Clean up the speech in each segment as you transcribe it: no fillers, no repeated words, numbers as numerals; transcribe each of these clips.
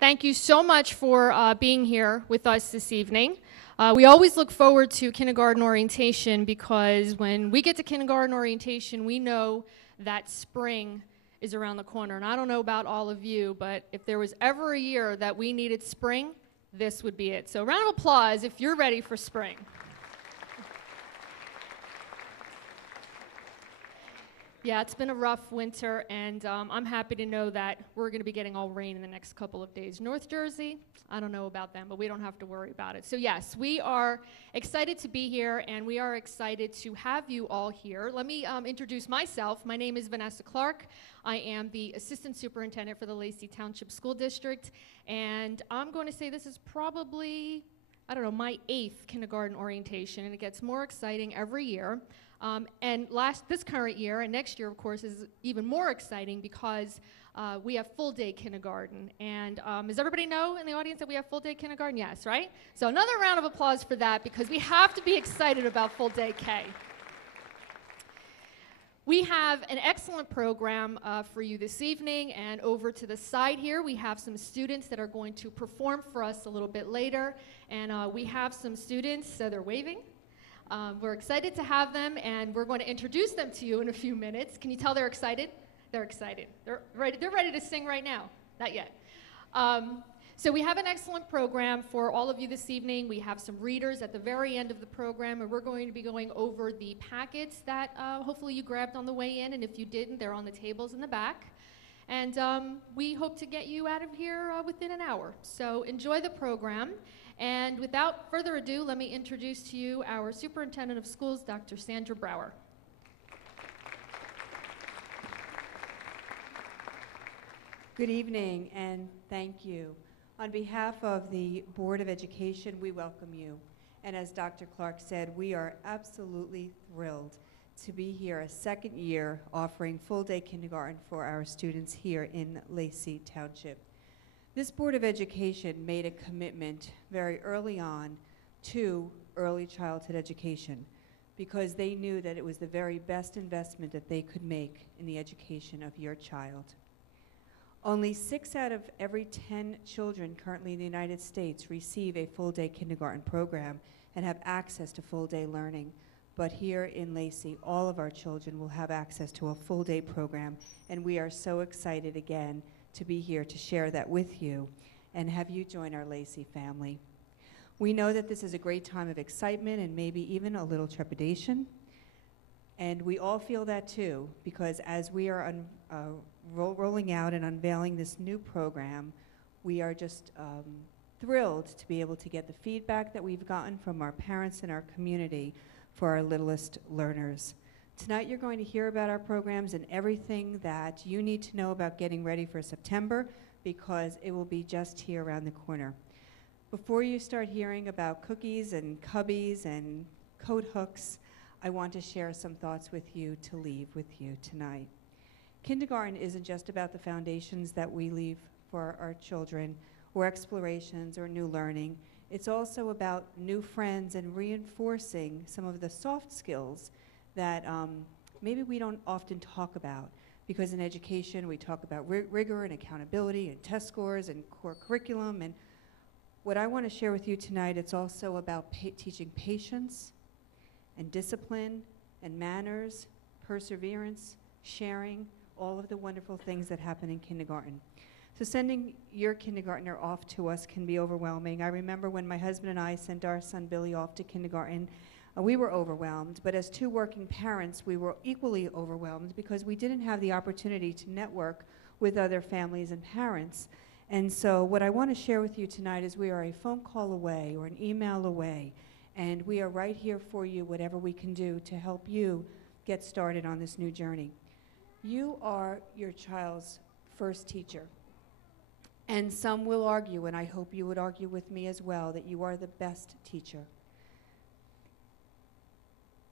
Thank you so much for being here with us this evening. We always look forward to kindergarten orientation because when we get to kindergarten orientation, we know that spring is around the corner. And I don't know about all of you, but if there was ever a year that we needed spring, this would be it. So a round of applause if you're ready for spring. Yeah, it's been a rough winter, and I'm happy to know that we're going to be getting all rain in the next couple of days. North Jersey, I don't know about them, but we don't have to worry about it. So yes, we are excited to be here, and we are excited to have you all here. Let me introduce myself. My name is Vanessa Clark. I am the Assistant Superintendent for the Lacey Township School District, and I'm going to say this is probably, I don't know, my 8th kindergarten orientation, and it gets more exciting every year. And this current year, and next year, of course, is even more exciting because we have full-day kindergarten. And does everybody know in the audience that we have full-day kindergarten? Yes, right? So another round of applause for that because we have to be excited about full-day K. We have an excellent program for you this evening, and over to the side here, we have some students that are going to perform for us a little bit later. And we have some students, so they're waving. We're excited to have them, and we're going to introduce them to you in a few minutes. Can you tell they're excited? They're excited. They're ready to sing right now. Not yet. So we have an excellent program for all of you this evening. We have some readers at the very end of the program, and we're going to be going over the packets that hopefully you grabbed on the way in, and if you didn't, they're on the tables in the back. And we hope to get you out of here within an hour. So enjoy the program. And without further ado, let me introduce to you our Superintendent of Schools, Dr. Sandra Brower. Good evening, and thank you. On behalf of the Board of Education, we welcome you. And as Dr. Clark said, we are absolutely thrilled to be here a second year offering full-day kindergarten for our students here in Lacey Township. This Board of Education made a commitment very early on to early childhood education because they knew that it was the very best investment that they could make in the education of your child. Only 6 out of every 10 children currently in the United States receive a full-day kindergarten program and have access to full-day learning. But here in Lacey, all of our children will have access to a full-day program, and we are so excited again to be here to share that with you and have you join our Lacey family. We know that this is a great time of excitement and maybe even a little trepidation, and we all feel that too because as we are rolling out and unveiling this new program, we are just thrilled to be able to get the feedback that we've gotten from our parents and our community for our littlest learners. Tonight you're going to hear about our programs and everything that you need to know about getting ready for September because it will be just here around the corner. Before you start hearing about cookies and cubbies and coat hooks, I want to share some thoughts with you to leave with you tonight. Kindergarten isn't just about the foundations that we leave for our children or explorations or new learning. It's also about new friends and reinforcing some of the soft skills that maybe we don't often talk about because in education we talk about rigor and accountability and test scores and core curriculum. And what I want to share with you tonight, it's also about teaching patience and discipline and manners, perseverance, sharing, all of the wonderful things that happen in kindergarten. So sending your kindergartner off to us can be overwhelming. I remember when my husband and I sent our son Billy off to kindergarten, we were overwhelmed, but as 2 working parents, we were equally overwhelmed because we didn't have the opportunity to network with other families and parents. And so what I want to share with you tonight is we are a phone call away or an email away, and we are right here for you, whatever we can do to help you get started on this new journey. You are your child's first teacher. And some will argue, and I hope you would argue with me as well, that you are the best teacher.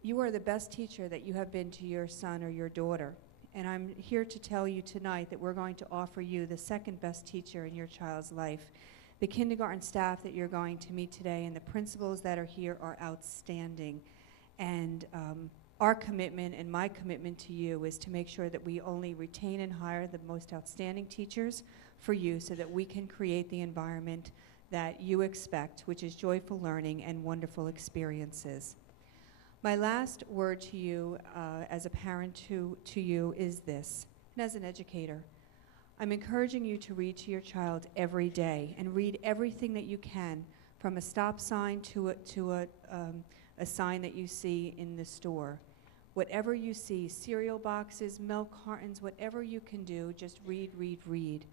You are the best teacher that you have been to your son or your daughter. And I'm here to tell you tonight that we're going to offer you the second best teacher in your child's life. The kindergarten staff that you're going to meet today and the principals that are here are outstanding. And our commitment and my commitment to you is to make sure that we only retain and hire the most outstanding teachers for you so that we can create the environment that you expect, which is joyful learning and wonderful experiences. My last word to you as a parent to you is this, and as an educator. I'm encouraging you to read to your child every day and read everything that you can, from a stop sign to a sign that you see in the store. Whatever you see, cereal boxes, milk cartons, whatever you can do, just read, read, read.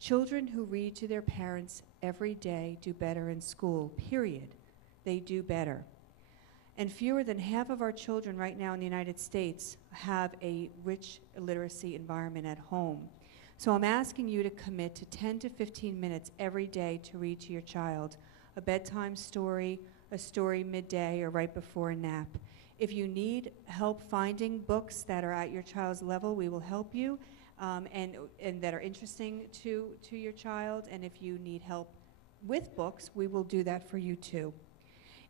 Children who read to their parents every day do better in school, period. They do better. And fewer than half of our children right now in the United States have a rich literacy environment at home. So I'm asking you to commit to 10 to 15 minutes every day to read to your child a bedtime story, a story midday, or right before a nap. If you need help finding books that are at your child's level, we will help you, and that are interesting to your child. And if you need help with books, we will do that for you too.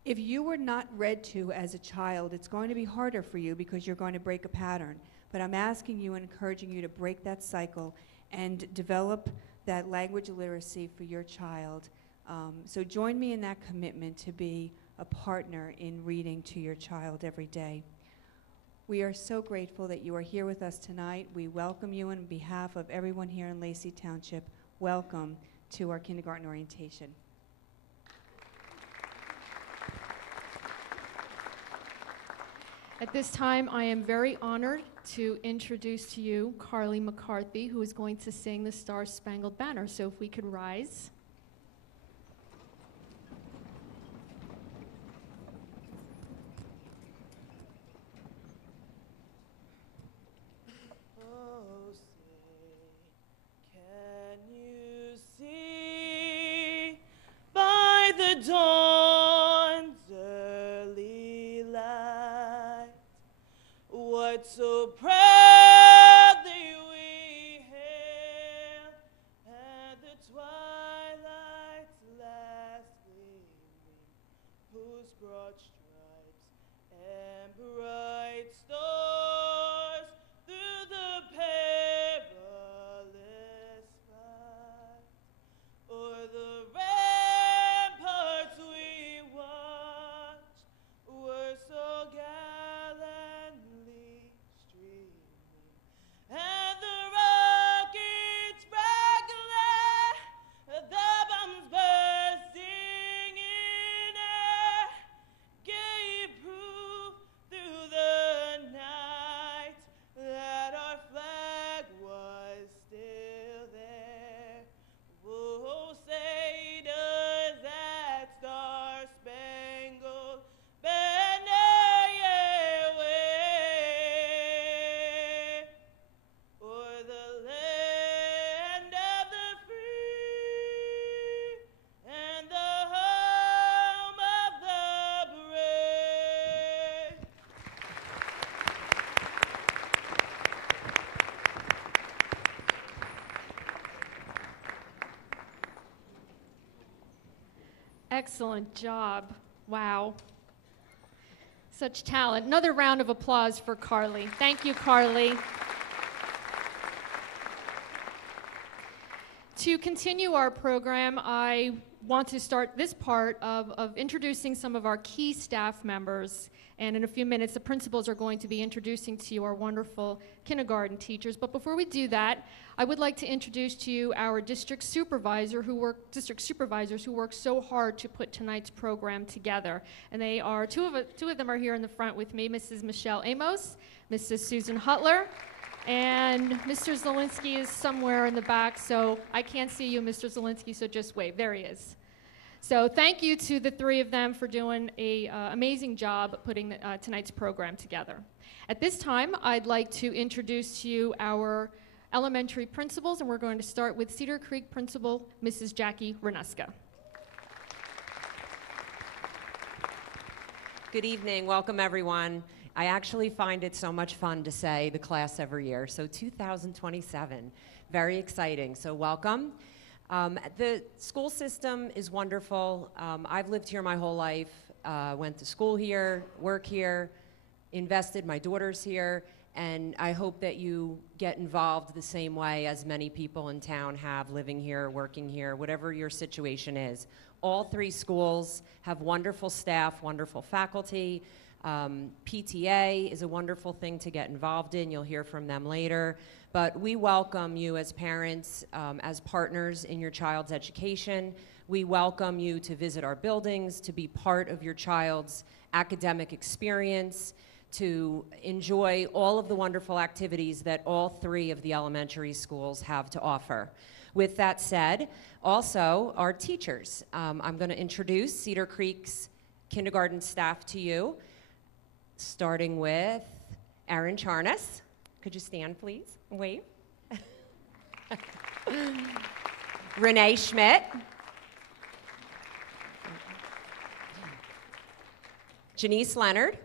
If you were not read to as a child, it's going to be harder for you because you're going to break a pattern. But I'm asking you and encouraging you to break that cycle and develop that language literacy for your child. So join me in that commitment to be a partner in reading to your child every day. We are so grateful that you are here with us tonight. We welcome you on behalf of everyone here in Lacey Township. Welcome to our kindergarten orientation. At this time, I am very honored to introduce to you Carly McCarthy, who is going to sing the Star-Spangled Banner. So if we could rise. Oh, say, can you see by the dawn's early light what so proudly we hailed at the twilight's last gleaming, whose broad stripes and bright stars through the perilous fight o'er the ramparts we watched were so gallantly streaming, and the rockets crackling, the bombs bursting in air, gave proof through the night that our flag was still there. Oh, say does that star-spangled banner yet wave o'er the land of the free and the home of the brave. Excellent job. Wow. Such talent. Another round of applause for Carly. Thank you, Carly. To continue our program, I want to start this part of introducing some of our key staff members. And in a few minutes, the principals are going to be introducing to you our wonderful kindergarten teachers. But before we do that, I would like to introduce to you our district supervisors who work so hard to put tonight's program together. And they are, two of them are here in the front with me, Mrs. Michelle Amos, Mrs. Susan Hutler, and Mr. Zielinski is somewhere in the back, so I can't see you, Mr. Zielinski, so just wave. There he is. So thank you to the three of them for doing an amazing job putting tonight's program together. At this time, I'd like to introduce to you our elementary principals, and we're going to start with Cedar Creek Principal, Mrs. Jackie Renuska. Good evening. Welcome, everyone. I actually find it so much fun to say the class every year. So 2027, very exciting. So welcome. The school system is wonderful. I've lived here my whole life, went to school here, work here, invested, my daughter's here, And I hope that you get involved the same way as many people in town have, living here, working here, whatever your situation is. All 3 schools have wonderful staff, wonderful faculty. PTA is a wonderful thing to get involved in. You'll hear from them later. But we welcome you as parents, as partners in your child's education. We welcome you to visit our buildings, to be part of your child's academic experience, to enjoy all of the wonderful activities that all 3 of the elementary schools have to offer. With that said, also our teachers. I'm going to introduce Cedar Creek's kindergarten staff to you, starting with Erin Charnas. Could you stand, please, and wave? Renee Schmidt. Janice Leonard.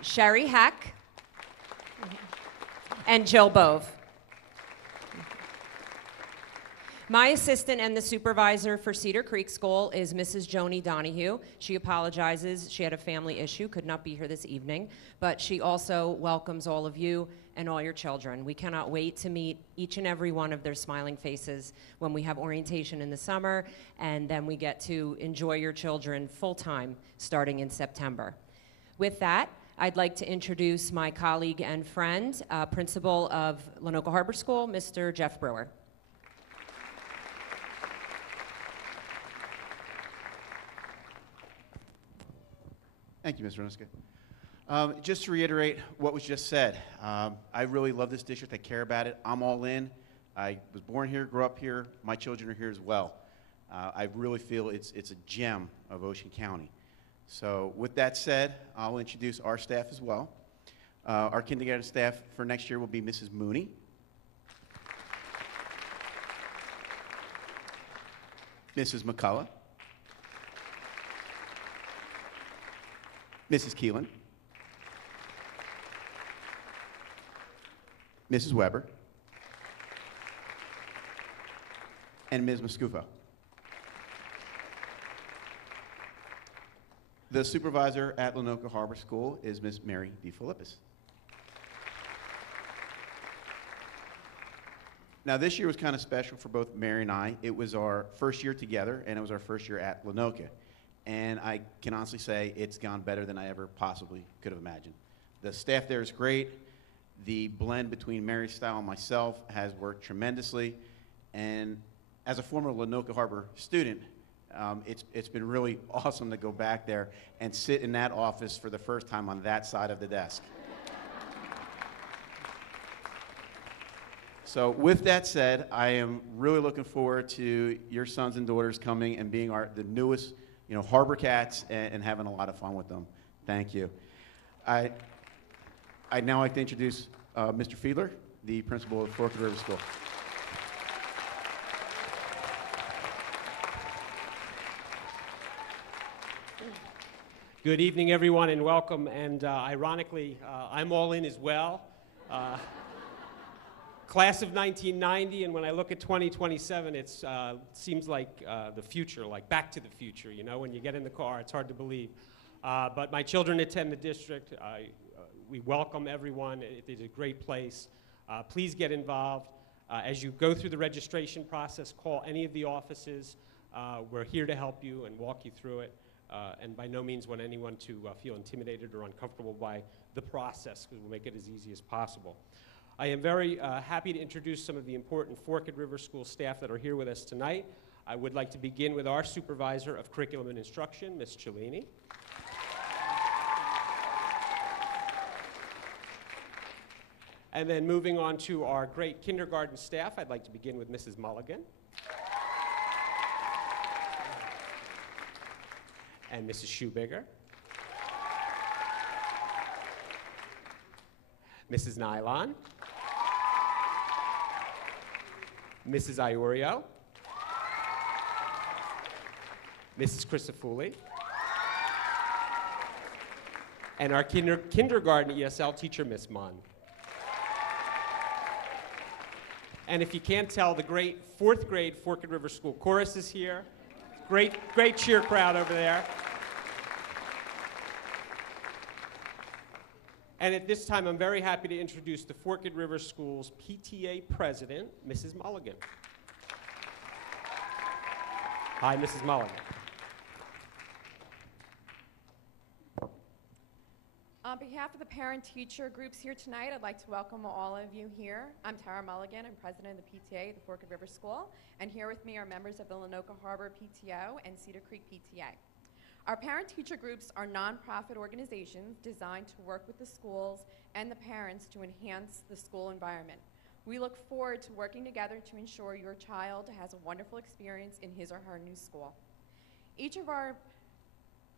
Sherry Heck. And Jill Bove. My assistant and the supervisor for Cedar Creek School is Mrs. Joni Donahue. She apologizes. She had a family issue, could not be here this evening, but she also welcomes all of you and all your children. We cannot wait to meet each and every one of their smiling faces when we have orientation in the summer, and then we get to enjoy your children full-time starting in September. With that, I'd like to introduce my colleague and friend, principal of Lanoka Harbor School, Mr. Jeff Brewer. Thank you, Ms. Roniska. Just to reiterate what was just said, I really love this district. I care about it. I'm all in. I was born here, grew up here. My children are here as well. I really feel it's a gem of Ocean County. So with that said, I'll introduce our staff as well. Our kindergarten staff for next year will be Mrs. Mooney, Mrs. McCullough, Mrs. Keelan, Mrs. Weber, and Ms. Mascufo. The supervisor at Lanoka Harbor School is Ms. Mary DeFilippis. Now, this year was kind of special for both Mary and I. It was our first year together, and it was our first year at Lanoka. And I can honestly say it's gone better than I ever possibly could have imagined. The staff there is great. The blend between Mary's style and myself has worked tremendously. And as a former Lanoka Harbor student, it's been really awesome to go back there and sit in that office for the first time on that side of the desk. So with that said, I am really looking forward to your sons and daughters coming and being the newest Harbor Cats and having a lot of fun with them. Thank you. I'd now like to introduce Mr. Fiedler, the principal of Forked River School. Good evening, everyone, and welcome. And ironically, I'm all in as well. Class of 1990, and when I look at 2027, it seems like the future, like Back to the Future. When you get in the car, it's hard to believe. But my children attend the district. We welcome everyone. It is a great place. Please get involved. As you go through the registration process, call any of the offices. We're here to help you and walk you through it. And by no means want anyone to feel intimidated or uncomfortable by the process, because we'll make it as easy as possible. I am very happy to introduce some of the important Forked River School staff that are here with us tonight. I would like to begin with our supervisor of curriculum and instruction, Ms. Cellini. And then moving on to our great kindergarten staff, I'd like to begin with Mrs. Mulligan. And Mrs. Shoebiger. Mrs. Nylon. Mrs. Iorio. Mrs. Crisafulli. And our kindergarten ESL teacher, Miss Munn. And if you can't tell, the great fourth grade Forked River School chorus is here. Great cheer crowd over there. And at this time, I'm very happy to introduce the Forked River Schools PTA President, Mrs. Mulligan. Hi, Mrs. Mulligan. On behalf of the parent-teacher groups here tonight, I'd like to welcome all of you here. I'm Tara Mulligan. I'm president of the PTA, the Forked River School, and here with me are members of the Lanoka Harbor PTO and Cedar Creek PTA. Our parent-teacher groups are nonprofit organizations designed to work with the schools and the parents to enhance the school environment. We look forward to working together to ensure your child has a wonderful experience in his or her new school. Each of our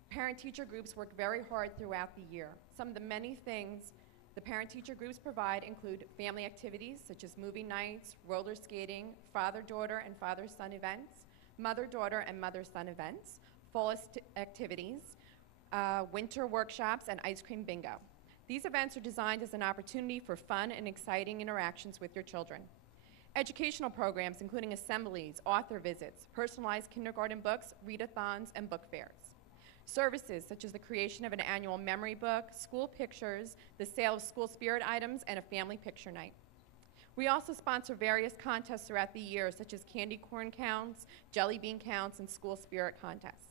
parent-teacher groups work very hard throughout the year. Some of the many things the parent-teacher groups provide include family activities such as movie nights, roller skating, father-daughter and father-son events, mother-daughter and mother-son events, fall activities, winter workshops, and ice cream bingo. These events are designed as an opportunity for fun and exciting interactions with your children. Educational programs including assemblies, author visits, personalized kindergarten books, readathons, and book fairs. Services such as the creation of an annual memory book, school pictures, the sale of school spirit items, and a family picture night. We also sponsor various contests throughout the year, such as candy corn counts, jelly bean counts, and school spirit contests.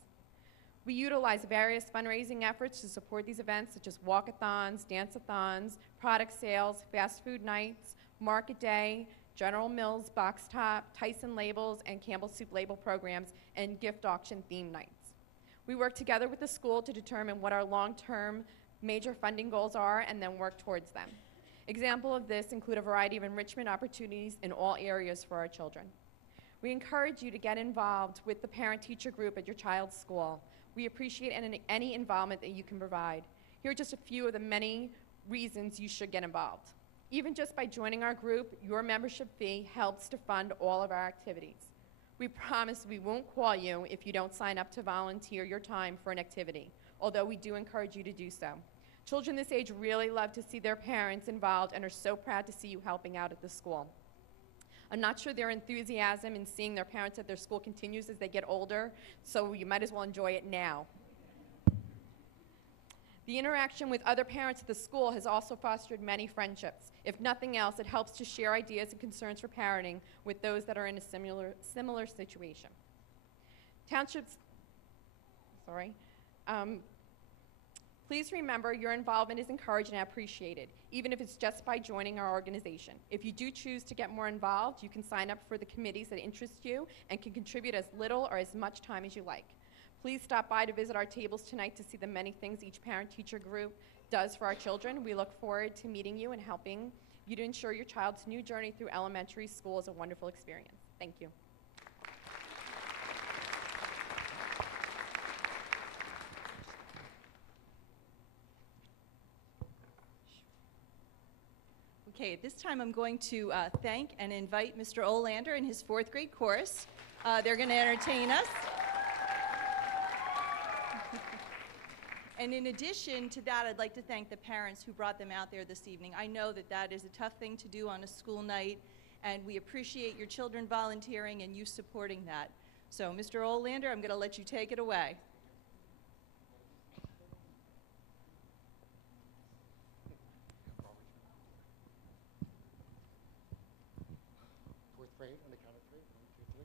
We utilize various fundraising efforts to support these events, such as walkathons, dance-a-thons, product sales, fast food nights, market day, General Mills box top, Tyson labels, and Campbell Soup label programs, and gift auction theme nights. We work together with the school to determine what our long-term major funding goals are and then work towards them. Examples of this include a variety of enrichment opportunities in all areas for our children. We encourage you to get involved with the parent-teacher group at your child's school. We appreciate any involvement that you can provide. Here are just a few of the many reasons you should get involved. Even just by joining our group, your membership fee helps to fund all of our activities. We promise we won't call you if you don't sign up to volunteer your time for an activity, although we do encourage you to do so. Children this age really love to see their parents involved and are so proud to see you helping out at the school. I'm not sure their enthusiasm in seeing their parents at their school continues as they get older, so you might as well enjoy it now. The interaction with other parents at the school has also fostered many friendships. If nothing else, it helps to share ideas and concerns for parenting with those that are in a similar situation. Please remember your involvement is encouraged and appreciated, even if it's just by joining our organization. If you do choose to get more involved, you can sign up for the committees that interest you and can contribute as little or as much time as you like. Please stop by to visit our tables tonight to see the many things each parent-teacher group does for our children. We look forward to meeting you and helping you to ensure your child's new journey through elementary school is a wonderful experience. Thank you. Okay, at this time I'm going to thank and invite Mr. Olander and his fourth grade chorus. They're going to entertain us. And in addition to that, I'd like to thank the parents who brought them out there this evening. I know that that is a tough thing to do on a school night, and we appreciate your children volunteering and you supporting that. So, Mr. Olander, I'm going to let you take it away. Fourth grade on the count of three. 1, 2, 3.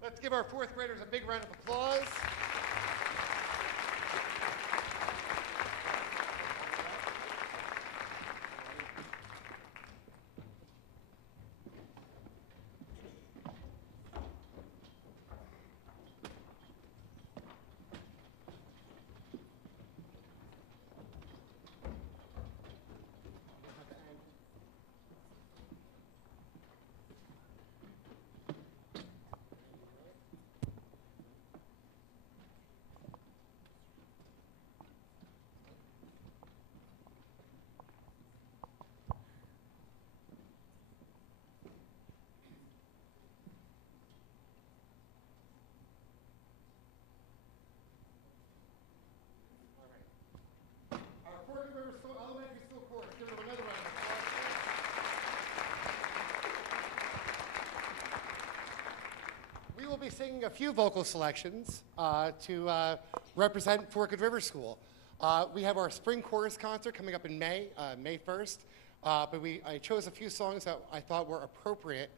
Let's give our fourth graders a big round of applause. will be singing a few vocal selections to represent Forked River School. We have our spring chorus concert coming up in May, May 1st, but I chose a few songs that I thought were appropriate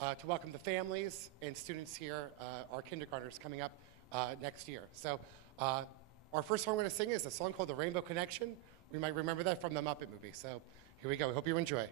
to welcome the families and students here, our kindergartners coming up next year. So our first song we're going to sing is a song called The Rainbow Connection. We might remember that from the Muppet movie. So here we go. We hope you enjoy.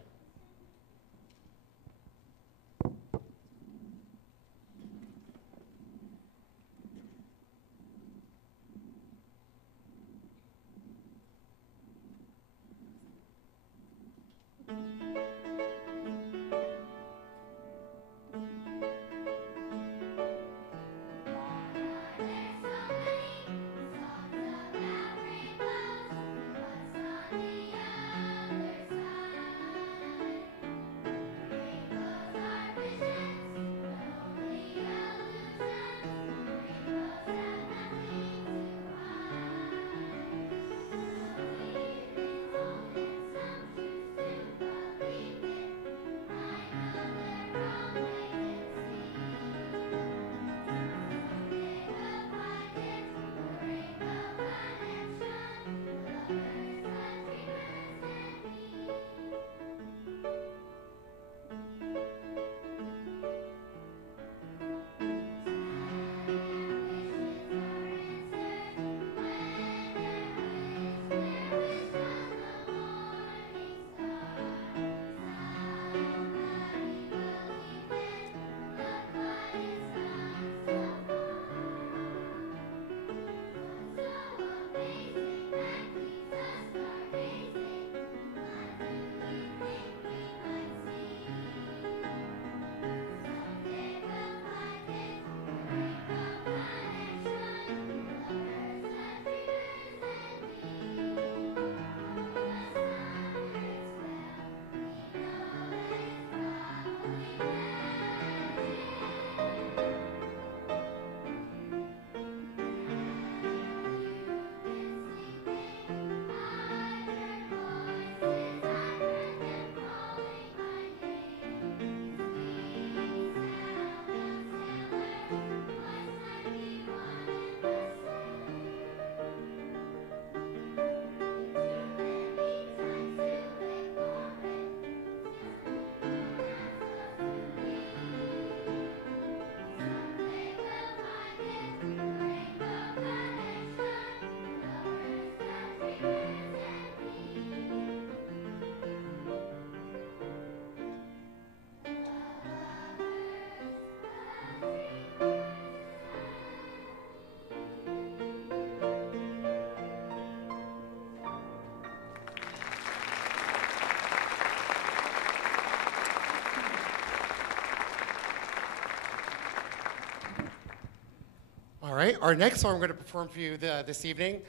All right, our next song we're going to perform for you this evening.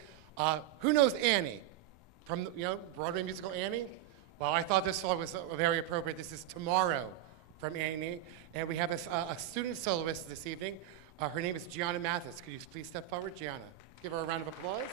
Who knows Annie? From Broadway musical Annie? Well, I thought this song was very appropriate. This is Tomorrow from Annie, and we have a student soloist this evening. Her name is Gianna Mathis. Could you please step forward, Gianna? Give her a round of applause.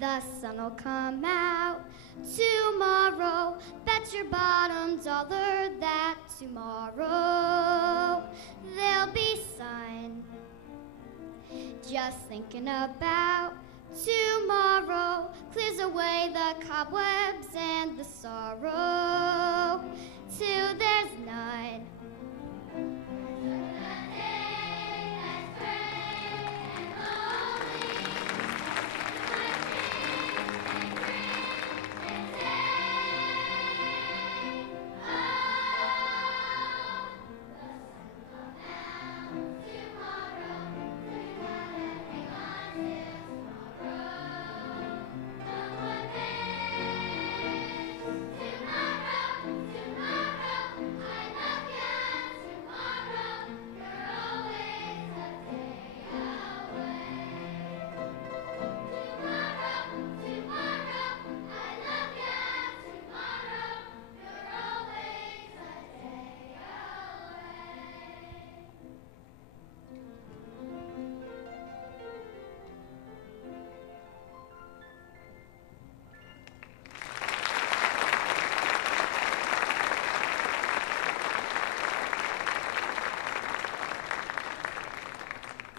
The sun'll come out tomorrow. Bet your bottom dollar that tomorrow there'll be sun. Just thinking about tomorrow clears away the cobwebs and the sorrow till there's none.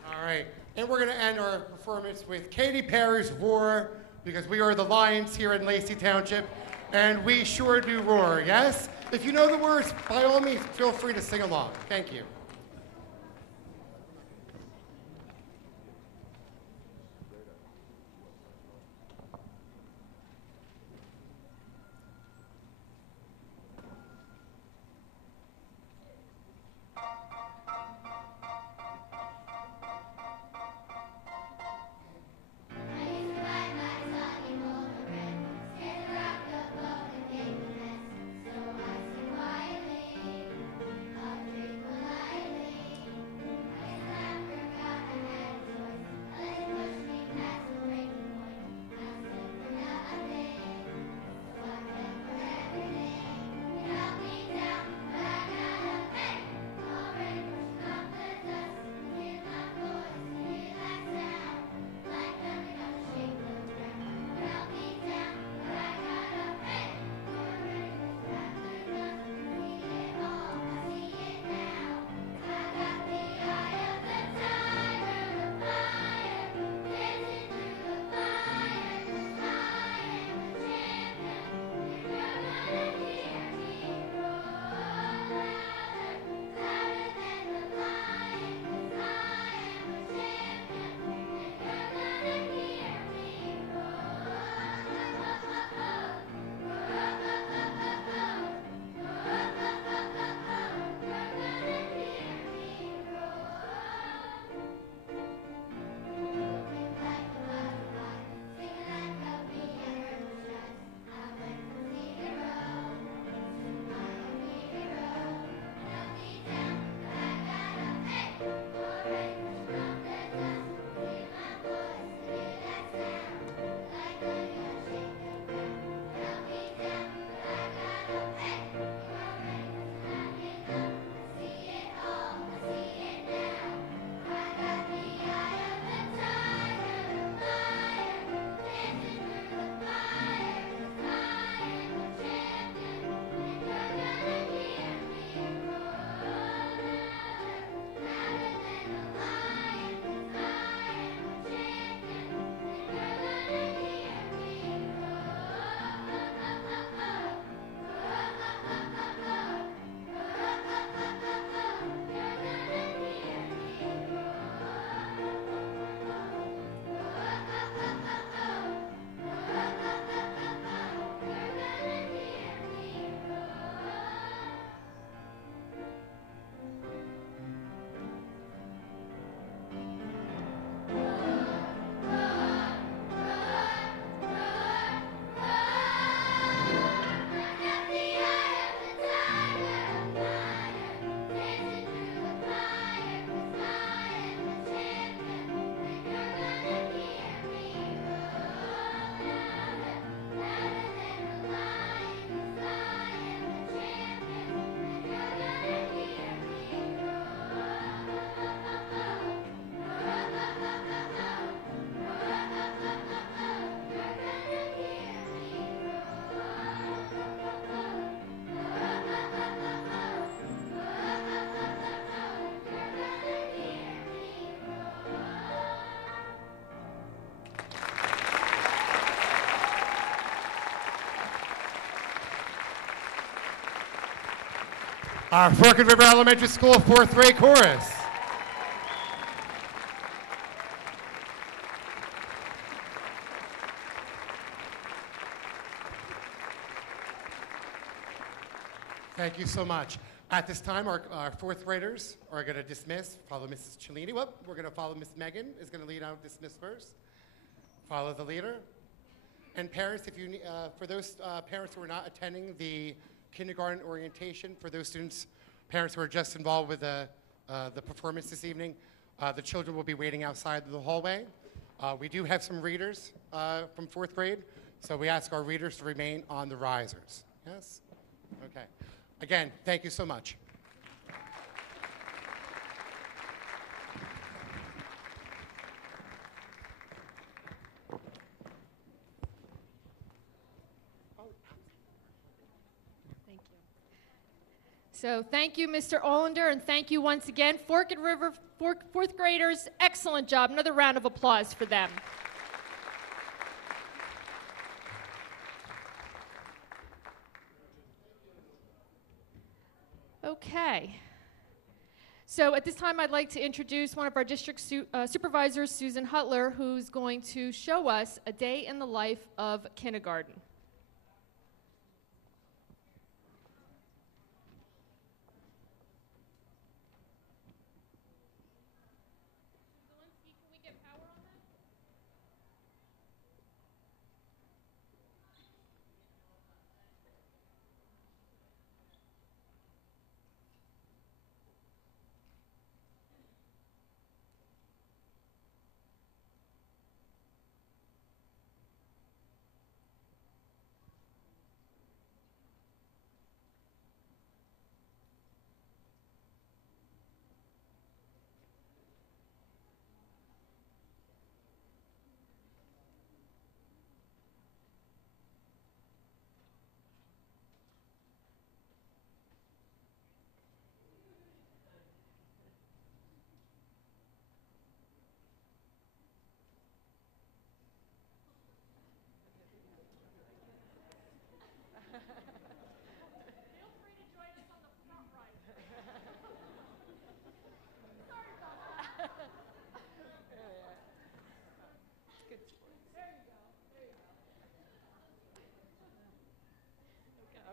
All right, and we're going to end our performance with Katy Perry's Roar, because we are the Lions here in Lacey Township, and we sure do roar, yes? If you know the words, by all means, feel free to sing along. Thank you. So I sit quietly, a dream when I Our Forked River Elementary School fourth grade chorus. Thank you so much. At this time, our fourth graders are going to dismiss, follow Mrs. Cellini. Well, we're going to follow Miss Megan, is going to lead out dismiss first. Follow the leader. And parents, if you for those parents who are not attending the kindergarten orientation, for those students, parents who are just involved with the performance this evening, the children will be waiting outside the hallway. We do have some readers from fourth grade, so we ask our readers to remain on the risers. Yes? Okay. Again, thank you so much. Thank you. So thank you, Mr. Olander, and thank you once again, Forked River fourth graders. Excellent job. Another round of applause for them. Okay. So at this time, I'd like to introduce one of our district supervisors, Susan Hutler, who's going to show us a day in the life of kindergarten. Can we get power on that?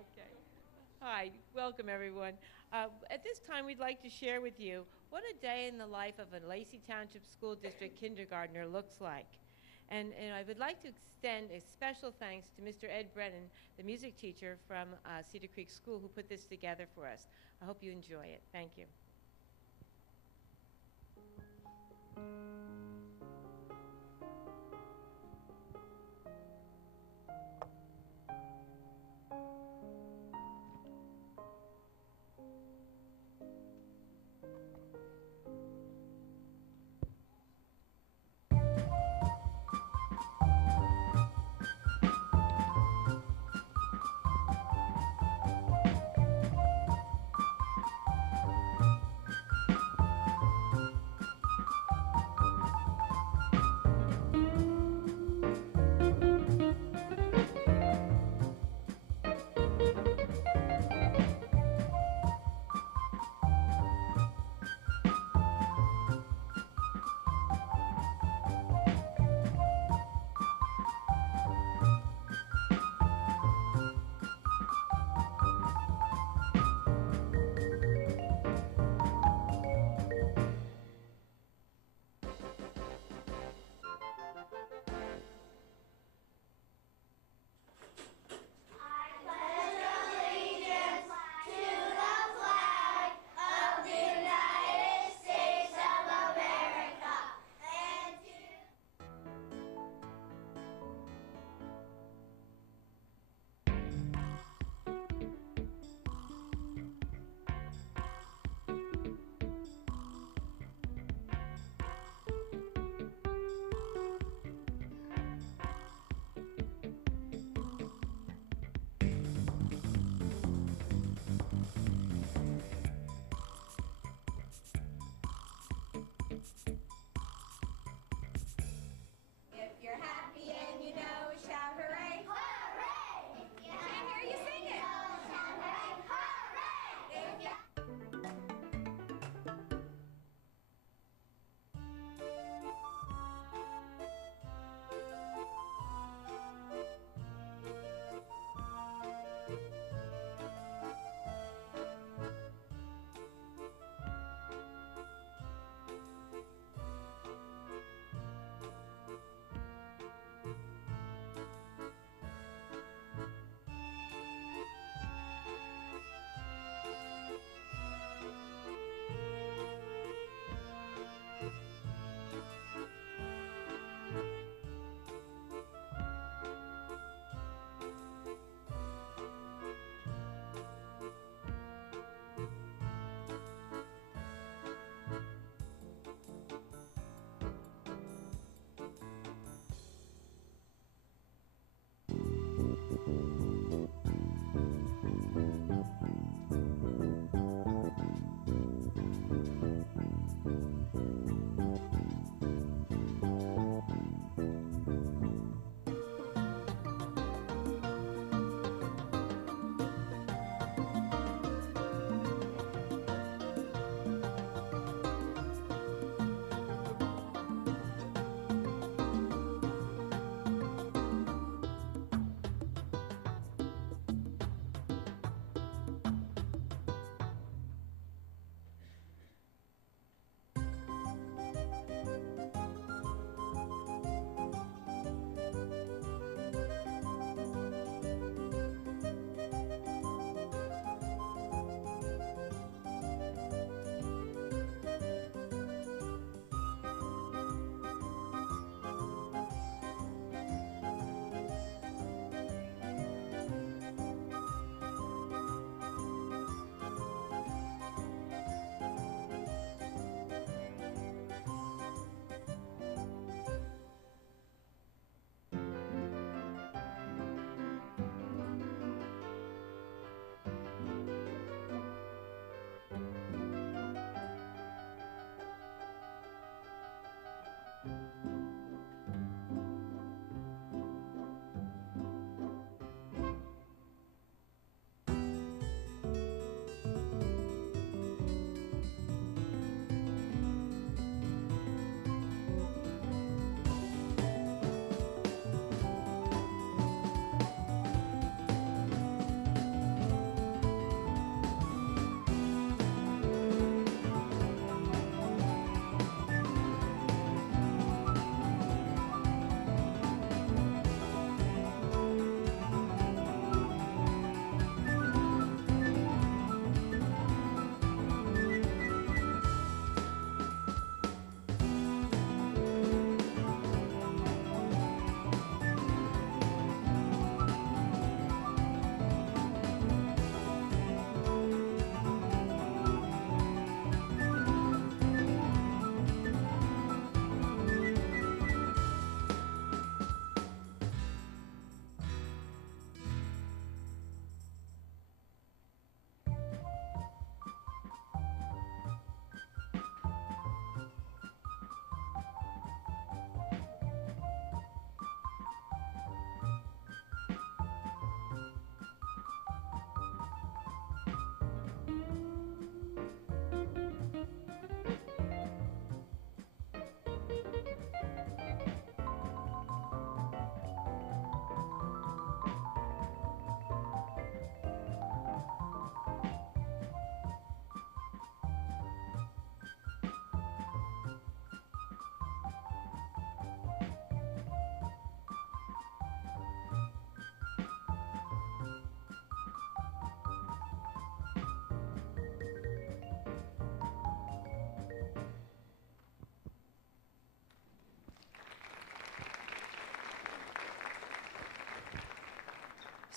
Okay. Hi, welcome everyone. At this time, we'd like to share with you what a day in the life of a Lacey Township School District kindergartner looks like. And I would like to extend a special thanks to Mr. Ed Brennan, the music teacher from Cedar Creek School, who put this together for us. I hope you enjoy it. Thank you.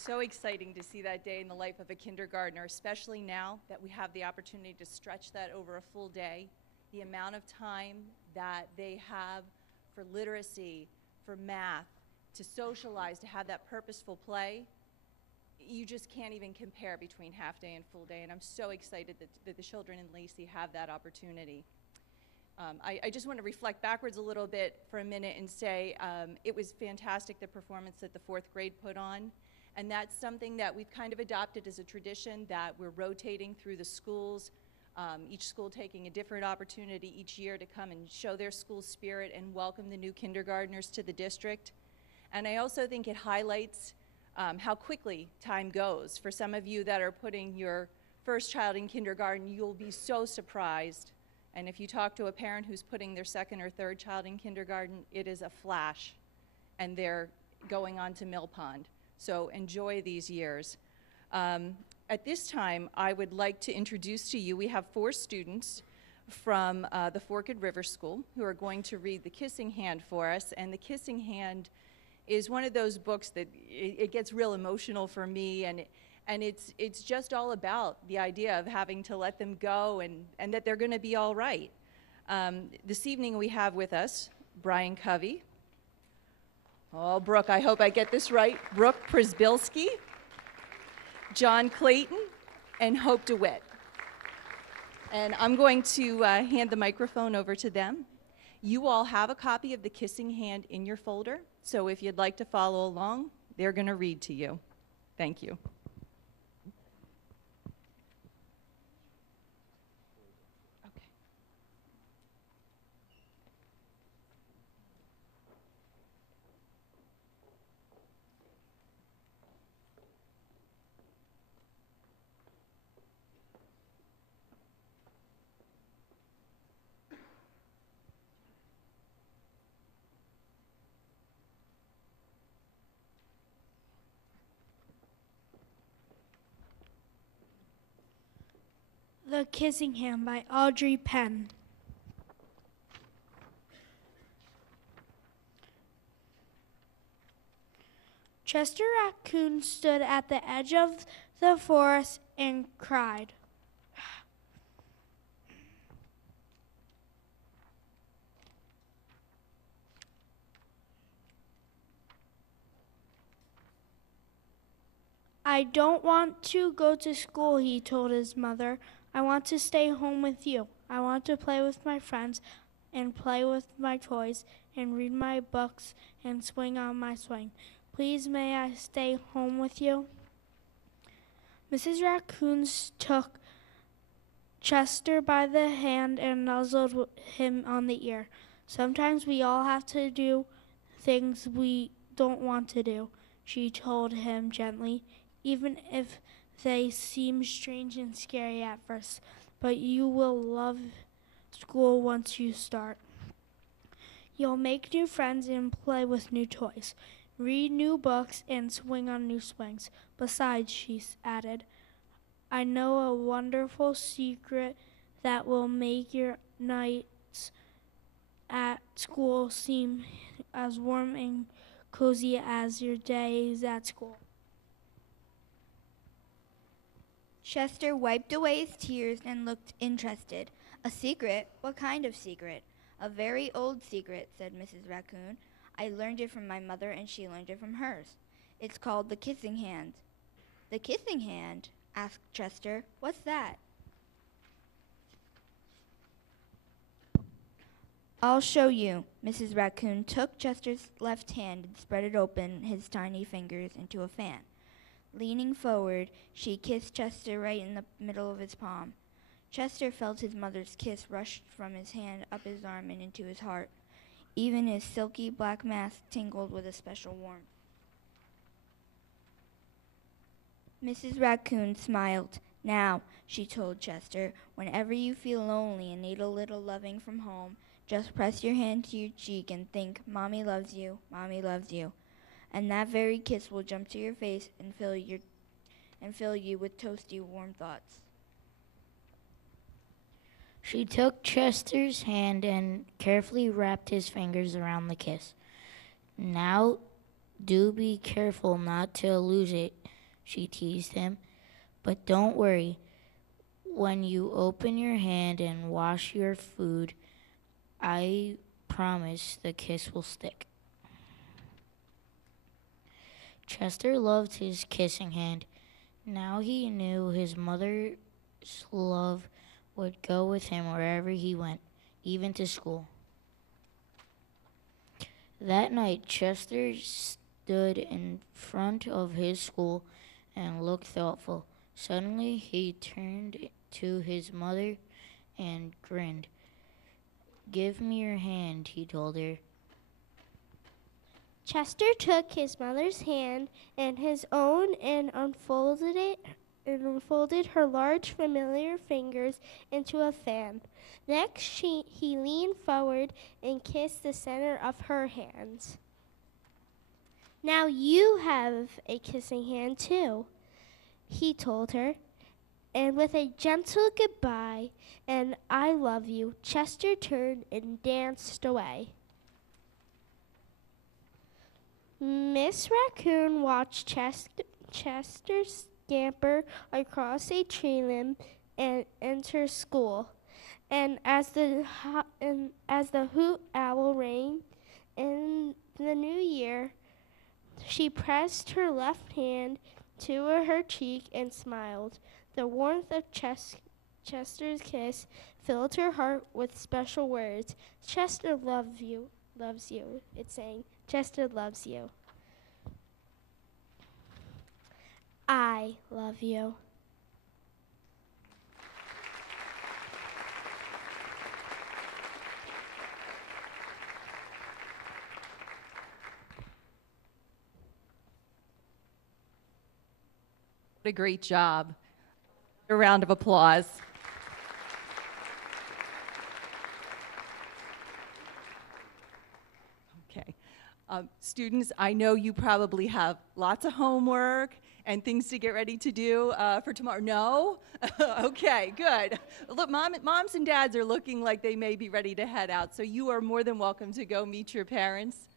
so exciting to see that day in the life of a kindergartner, especially now that we have the opportunity to stretch that over a full day. The amount of time that they have for literacy, for math, to socialize, to have that purposeful play, you just can't even compare between half day and full day. And I'm so excited that the children in Lacey have that opportunity. I just want to reflect backwards a little bit for a minute and say it was fantastic, the performance that the 4th grade put on. And that's something that we've kind of adopted as a tradition, that we're rotating through the schools, each school taking a different opportunity each year to come and show their school spirit and welcome the new kindergartners to the district. And I also think it highlights how quickly time goes. For some of you that are putting your first child in kindergarten, you'll be so surprised. And if you talk to a parent who's putting their 2nd or 3rd child in kindergarten, it is a flash, and they're going on to Mill Pond. So enjoy these years. At this time, I would like to introduce to you, we have 4 students from the Forked River School who are going to read The Kissing Hand for us. And The Kissing Hand is one of those books that it gets real emotional for me, and it's just all about the idea of having to let them go and that they're going to be all right. This evening we have with us Brian Covey. Oh, Brooke, I hope I get this right. Brooke Przbilski, John Clayton, and Hope DeWitt. And I'm going to hand the microphone over to them. You all have a copy of The Kissing Hand in your folder, so if you'd like to follow along, they're going to read to you. Thank you. The Kissing Hand by Audrey Penn. Chester Raccoon stood at the edge of the forest and cried. I don't want to go to school, he told his mother. I want to stay home with you. I want to play with my friends and play with my toys and read my books and swing on my swing. Please, may I stay home with you? Mrs. Raccoon took Chester by the hand and nuzzled him on the ear. Sometimes we all have to do things we don't want to do, she told him gently, even if they seem strange and scary at first, but you will love school once you start. You'll make new friends and play with new toys, read new books, and swing on new swings. Besides, she added, I know a wonderful secret that will make your nights at school seem as warm and cozy as your days at school. Chester wiped away his tears and looked interested. A secret? What kind of secret? A very old secret, said Mrs. Raccoon. I learned it from my mother and she learned it from hers. It's called the Kissing Hand. The Kissing Hand? Asked Chester. What's that? I'll show you. Mrs. Raccoon took Chester's left hand and spread it open, his tiny fingers, into a fan. Leaning forward, she kissed Chester right in the middle of his palm. Chester felt his mother's kiss rush from his hand up his arm and into his heart. Even his silky black mask tingled with a special warmth. Mrs. Raccoon smiled. Now, she told Chester, whenever you feel lonely and need a little loving from home, just press your hand to your cheek and think, Mommy loves you, Mommy loves you. And that very kiss will jump to your face and fill you with toasty, warm thoughts. She took Chester's hand and carefully wrapped his fingers around the kiss. Now, do be careful not to lose it, she teased him. "But don't worry. When you open your hand and wash your food, I promise the kiss will stick." Chester loved his kissing hand. Now he knew his mother's love would go with him wherever he went, even to school. That night, Chester stood in front of his school and looked thoughtful. Suddenly, he turned to his mother and grinned. "Give me your hand," he told her. Chester took his mother's hand and his own and unfolded her large familiar fingers into a fan. Next, he leaned forward and kissed the center of her hands. "Now you have a kissing hand too," he told her. And with a gentle goodbye and "I love you," Chester turned and danced away. Miss Raccoon watched Chester scamper across a tree limb and enter school. And as the hoot owl rang in the new year, she pressed her left hand to her cheek and smiled. The warmth of Chester's kiss filled her heart with special words. "Chester loves you," it sang. "Chester loves you. I love you." What a great job. A round of applause. Okay. Students, I know you probably have lots of homework and things to get ready to do for tomorrow. No? Okay, good. Look, moms and dads are looking like they may be ready to head out, so you are more than welcome to go meet your parents.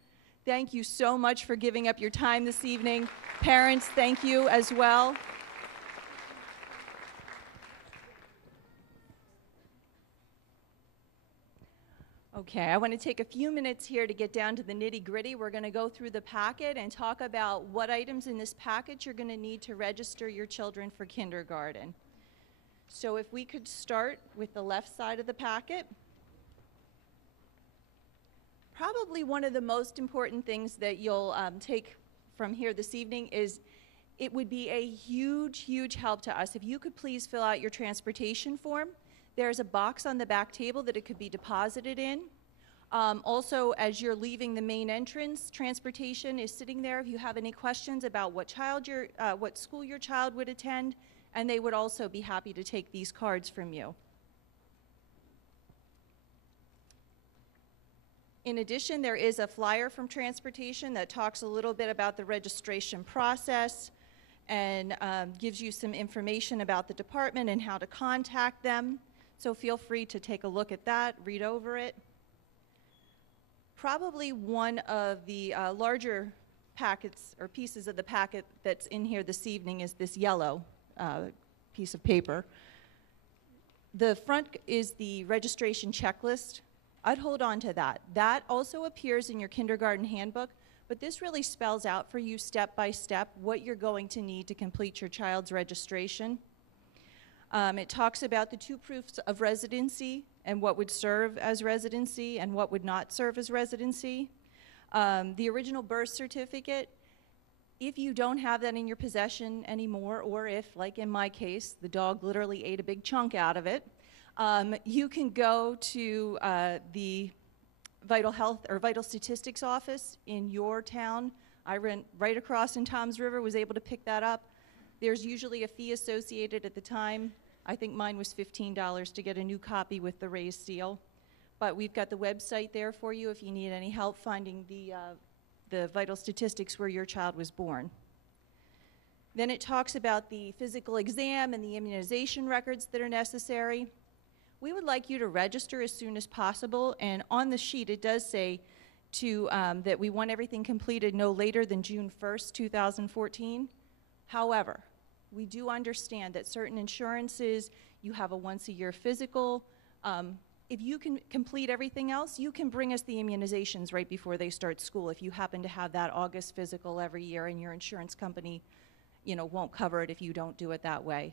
Thank you so much for giving up your time this evening. Parents, thank you as well. Okay, I want to take a few minutes here to get down to the nitty-gritty. We're going to go through the packet and talk about what items in this packet you're going to need to register your children for kindergarten. So if we could start with the left side of the packet. Probably one of the most important things that you'll take from here this evening is it would be a huge, huge help to us if you could please fill out your transportation form. There's a box on the back table that it could be deposited in. Also, as you're leaving the main entrance, transportation is sitting there if you have any questions about what school your child would attend, and they would also be happy to take these cards from you. In addition, there is a flyer from transportation that talks a little bit about the registration process and gives you some information about the department and how to contact them. So feel free to take a look at that, read over it. Probably one of the larger packets or pieces of the packet that's in here this evening is this yellow piece of paper. The front is the registration checklist. I'd hold on to that. That also appears in your kindergarten handbook, but this really spells out for you step by step what you're going to need to complete your child's registration. It talks about the 2 proofs of residency and what would serve as residency and what would not serve as residency. The original birth certificate, if you don't have that in your possession anymore, or if, like in my case, the dog literally ate a big chunk out of it, you can go to the Vital Health or Vital Statistics office in your town. I ran right across in Toms River, was able to pick that up. There's usually a fee associated at the time. I think mine was $15 to get a new copy with the raised seal. But we've got the website there for you if you need any help finding the vital statistics where your child was born. Then it talks about the physical exam and the immunization records that are necessary. We would like you to register as soon as possible, and on the sheet it does say that we want everything completed no later than June 1st, 2014. However, we do understand that certain insurances, you have a once-a-year physical. If you can complete everything else, you can bring us the immunizations right before they start school if you happen to have that August physical every year and your insurance company, won't cover it if you don't do it that way.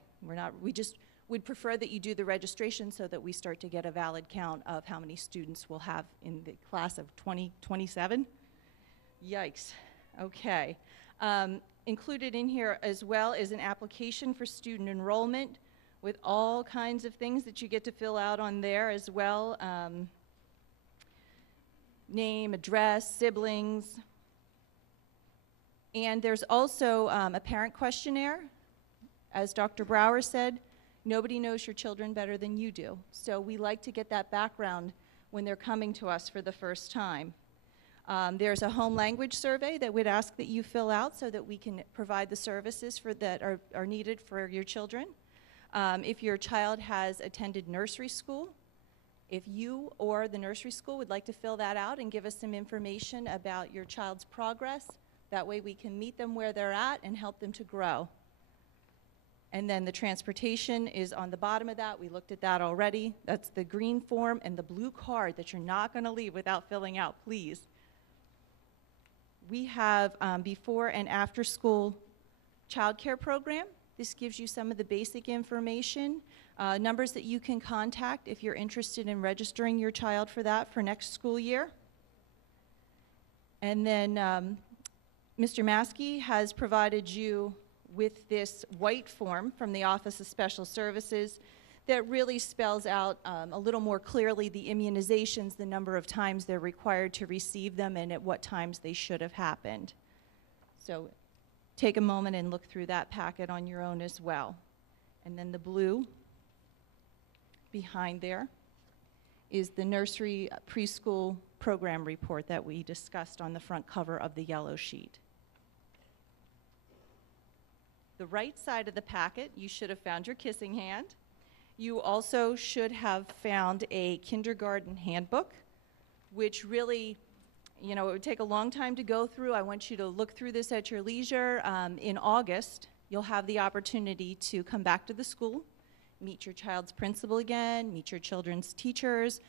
We just would prefer that you do the registration so that we start to get a valid count of how many students we'll have in the class of 2027. Yikes. Okay. Included in here as well is an application for student enrollment with all kinds of things that you get to fill out on there as well. Name, address, siblings. And there's also a parent questionnaire. As Dr. Brower said, nobody knows your children better than you do. So we like to get that background when they're coming to us for the first time. There's a home language survey that we'd ask that you fill out so that we can provide the services that are needed for your children. If your child has attended nursery school, if you or the nursery school would like to fill that out and give us some information about your child's progress, that way we can meet them where they're at and help them to grow. And then the transportation is on the bottom of that. We looked at that already. That's the green form and the blue card that you're not going to leave without filling out, please. We have before and after school childcare program. This gives you some of the basic information, numbers that you can contact if you're interested in registering your child for that for next school year. And then Mr. Maskey has provided you with this white form from the Office of Special Services that really spells out a little more clearly the immunizations, the number of times they're required to receive them, and at what times they should have happened. So take a moment and look through that packet on your own as well. And then the blue behind there is the nursery preschool program report that we discussed on the front cover of the yellow sheet. The right side of the packet, you should have found your kissing hand. You also should have found a kindergarten handbook, which really, it would take a long time to go through. I want you to look through this at your leisure. In August, you'll have the opportunity to come back to the school, meet your child's principal again, meet your children's teachers.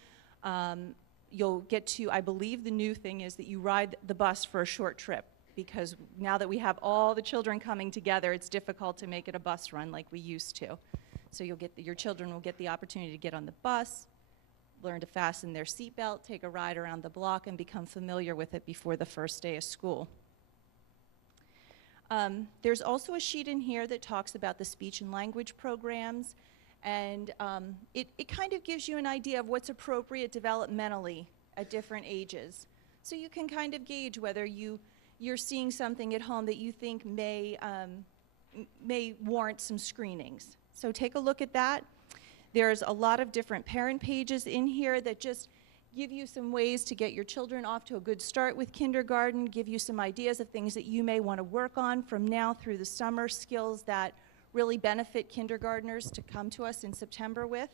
You'll get to, I believe the new thing is that you ride the bus for a short trip, because now that we have all the children coming together, it's difficult to make it a bus run like we used to. So your children will get the opportunity to get on the bus, learn to fasten their seatbelt, take a ride around the block, and become familiar with it before the first day of school. There's also a sheet in here that talks about the speech and language programs, and it kind of gives you an idea of what's appropriate developmentally at different ages. So you can kind of gauge whether you're seeing something at home that you think may warrant some screenings. So take a look at that. There's a lot of different parent pages in here that just give you some ways to get your children off to a good start with kindergarten, give you some ideas of things that you may want to work on from now through the summer, skills that really benefit kindergartners to come to us in September with.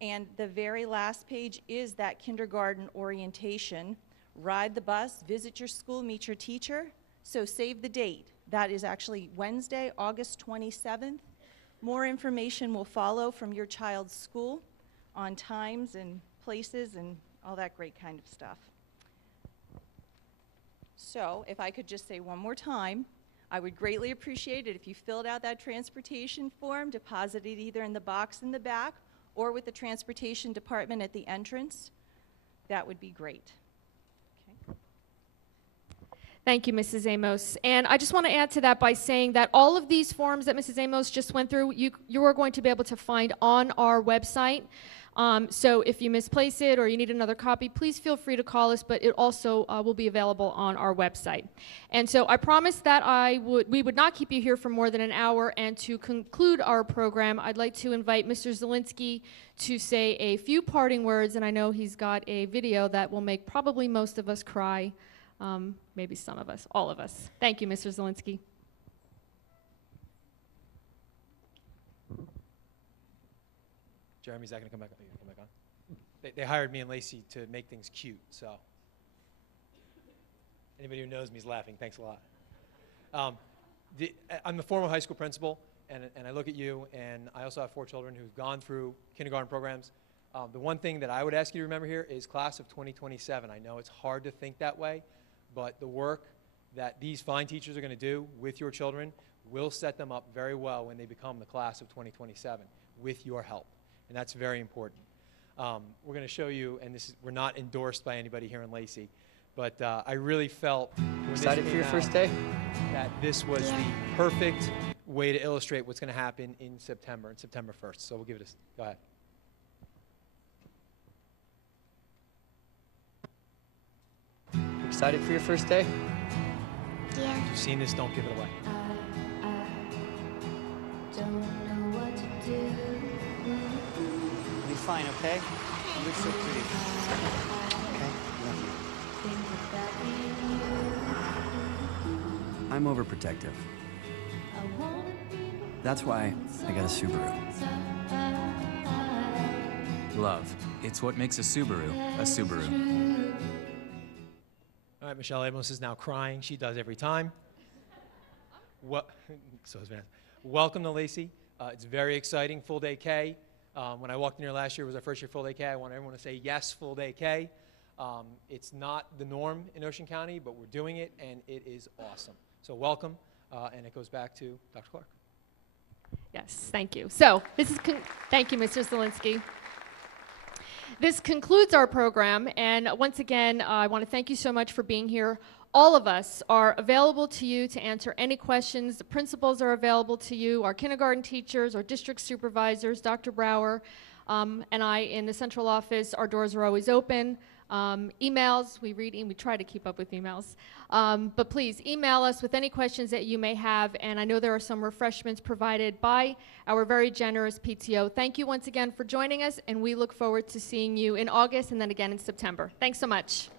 And the very last page is that kindergarten orientation. Ride the bus, visit your school, meet your teacher. So save the date. That is actually Wednesday, August 27th. More information will follow from your child's school on times and places and all that great kind of stuff. So if I could just say one more time, I would greatly appreciate it if you filled out that transportation form, deposited it either in the box in the back or with the transportation department at the entrance. That would be great. Thank you, Mrs. Amos. And I just want to add to that by saying that all of these forms that Mrs. Amos just went through, you are going to be able to find on our website. So if you misplace it or you need another copy, please feel free to call us, but it also will be available on our website. And so I promised that we would not keep you here for more than an hour, and to conclude our program, I'd like to invite Mr. Zielinski to say a few parting words, and I know he's got a video that will make probably most of us cry. Maybe some of us, all of us. Thank you, Mr. Zielinski. Jeremy, is that going to come back on? They hired me and Lacey to make things cute, so. Anybody who knows me is laughing. Thanks a lot. I'm the former high school principal, and I look at you, and I also have 4 children who've gone through kindergarten programs. The one thing that I would ask you to remember here is class of 2027. I know it's hard to think that way, but the work that these fine teachers are going to do with your children will set them up very well when they become the class of 2027 with your help, and that's very important. We're going to show you, and we're not endorsed by anybody here in Lacey, but I really felt when Excited for your first day? that this was the perfect way to illustrate what's going to happen in September 1st. So we'll give it a, go ahead. Excited for your first day? Yeah. If you've seen this, don't give it away. Don't know what to do. You'll be fine, okay? You look so pretty. Okay, love you. I'm overprotective. That's why I got a Subaru. Love. It's what makes a Subaru. All right, Michelle Amos is now crying. She does every time. So is Vanessa. Welcome to Lacey. It's very exciting, full day K. When I walked in here last year, it was our first year full day K. I want everyone to say yes, full day K. It's not the norm in Ocean County, but we're doing it, and it is awesome. So welcome, and it goes back to Dr. Clark. Yes, thank you. So this is, thank you, Mr. Zielinski. This concludes our program, and once again, I want to thank you so much for being here. All of us are available to you to answer any questions. The principals are available to you, our kindergarten teachers, our district supervisors, Dr. Brower, and I in the central office. Our doors are always open. Emails, we read and we try to keep up with emails. But please email us with any questions that you may have, and I know there are some refreshments provided by our very generous PTO. Thank you once again for joining us, and we look forward to seeing you in August and then again in September. Thanks so much.